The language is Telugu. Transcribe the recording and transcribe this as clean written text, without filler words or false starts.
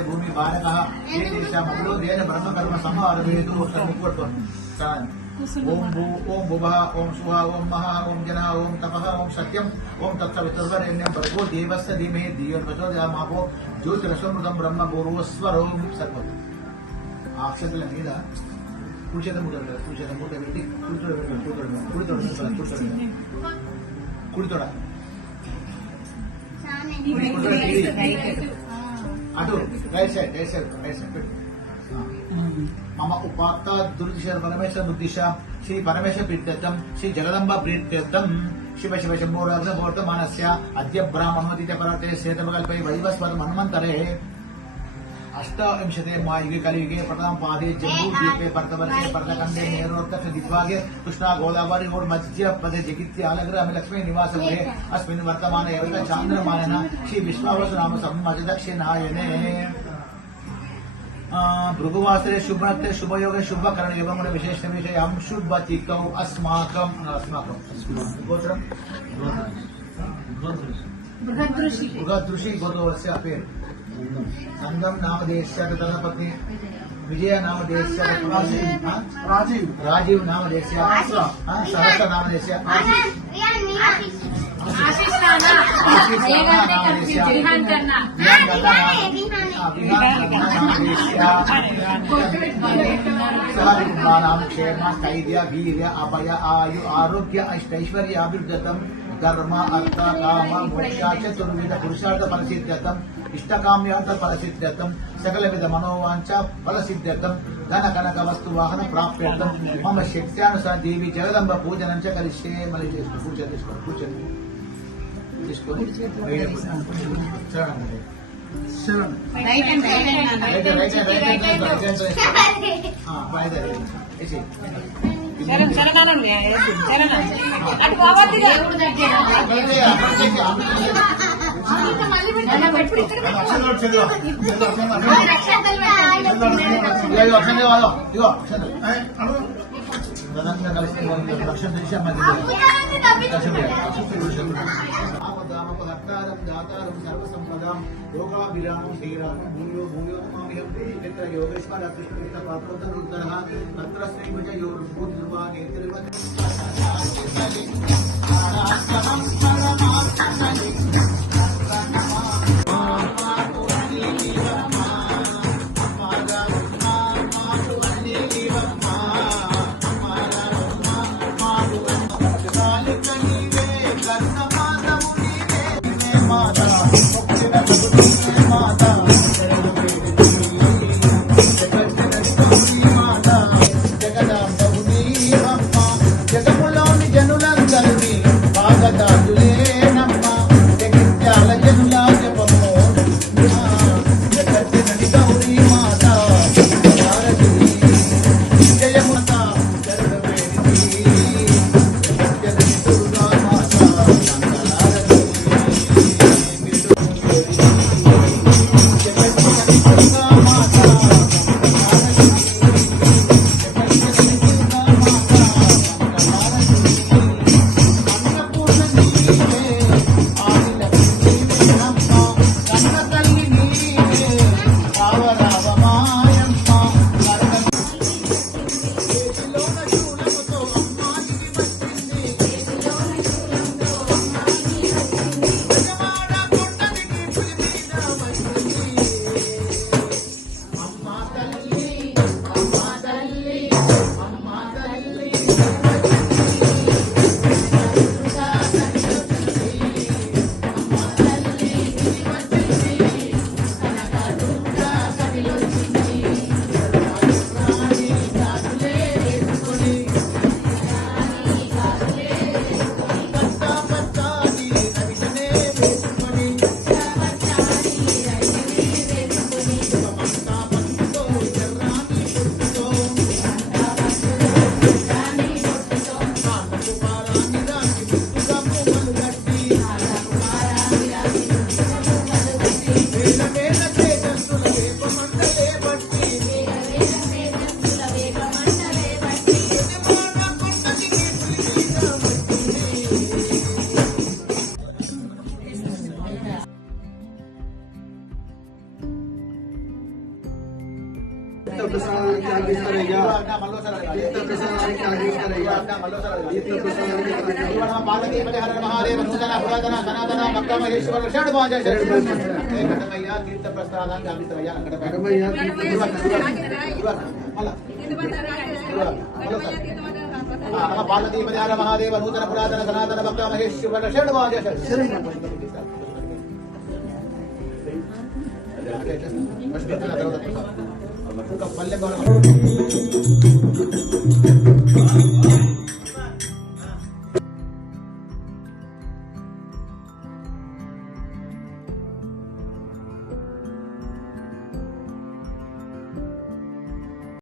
भूमि बालक ब्रह्म कर्म समारभेतु ओम भू ओम भुवः ओम सुवः ओम महा ओम जनः ओम तपः ओम सत्यम ओम तत्सवितुर्वरेण्यं भर्गो देवस्य धीमहि धियो यो न प्रचोदयात् ज्योतिरसमृतं ब्रह्म गुरुस्वरों सर्वं అక్షతల మీద కుడిచేత మూట పెట్టి కుడితోడ అటు రైట్ సైడ్ పెట్టు. మమ ఉపాత్త దుర్దిశ పరమేశ్వర బుద్ధిశ శ్రీ పరమేశ్వర ప్రీత్యర్థం శ్రీ జగదంబ ప్రీత్యర్థం శివ శివ శంభోరాజ మానస్య అద్య బ్రాహ్మణోదిత పరతే శ్వేతమకల్పై వైవస్వత మన్వంతరే अष्टाविंशते महायुगे कलियुगे प्रथम पादे जम्बूद्वीपे भरतवर्षे भरतखंडे नेरोत्तर दिग्भागे कृष्णा गोदावरी और मध्य प्रदेश जगित्य अलग्र लक्ष्मी निवास गृहे अस्मिन् वर्तमान एवं चांद्रमानन श्री विश्वावसु नाम संवत्सरे दक्षिणायने भृगुवासरे शुभनक्ते शुभयोगे शुभकरण एवं विशेष विषयं शुभतिथौ अस्माकं गोत्रं बृहदृषि गोत्रस्य पेर संगम नामधेयस्य धर्मपत्नी विजय नामधेयस्य राजीव नामधेयस्य सहस्र नामधेयस्य आशीष नामधेयस्य क्षेम स्थैर्य वीर्य अभय आयु आरोग्य अष्टैश्वर्याभिवृद्धतम् धर्म अर्थ काम मोक्ष चतुर्विध पुरुषार्थ फलसिद्ध्यर्थम इष्टकाम्यार्थ फलसिद्ध्यर्थम सकलविध मनोवांఛ फलसिद्ध्यर्थम धन कनक वस्तु वाहन प्राप्त्यर्थम मम शक्त्यानुसार देवी जगदंब पूजनं च करिष्ये. मళ్ళీ చేసుకో పూజ తీసుకొని శరణం రైట్ శరణానండి శరణం అటు కావాలి దేవుడి దగ్గర सर्वसंपदां योगाभिरामं श्रीरामं भूयो भूयो नमाम्यहं यत्र योगेश्वर कृष्ण पात्रोत्तरः तत्र श्रीभुजयोर्भूतिर्वागे తీర్థప్రసాదానికి ఆదేశాలయ్యా. తీర్థప్రసాదానికి పార్వతీ హర మహాదేవ నూతన పురాతన సనాతన భక్త మహేశ్వర షడ్ భాజ కటమయ్య తీర్థ ప్రసాదానికి అభిప్రాయ కడమయ్య పార్వతీ హర మహాదేవ నూతన పురాతన సనాతన భక్త మహేశ్వర షడ్ భాజ పల్లె